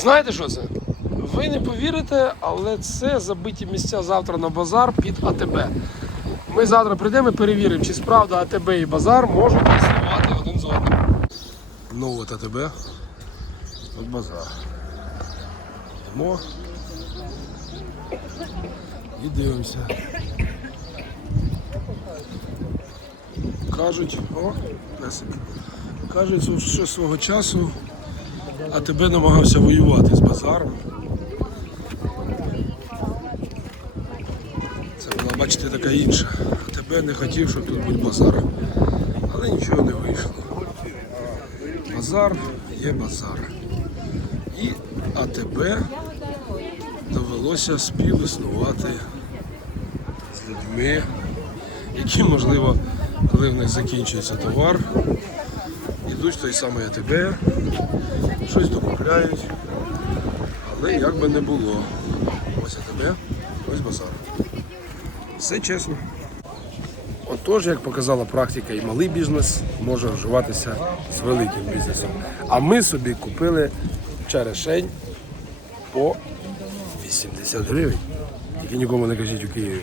Знаєте що це? Ви не повірите, але це забиті місця завтра на базар під АТБ. Ми завтра прийдемо і перевіримо, чи справді АТБ і базар можуть існувати один з одним. Ну от АТБ, от базар. Йдемо. І дивимося. Кажуть, о, песик. Кажуть, що свого часу АТБ намагався воювати з базаром. Це була, бачите, така інша. АТБ не хотів, щоб тут був базар. Але нічого не вийшло. Базар є базар. І АТБ довелося співіснувати з людьми, які, можливо, коли в них закінчується товар, йдуть в той самий АТБ, щось докупляють. Але як би не було. Ось АТБ, ось базар. Все чесно. Отож, як показала практика, і малий бізнес може вживатися з великим бізнесом. А ми собі купили черешень по 80 гривень. Тільки нікому не кажіть у Києві.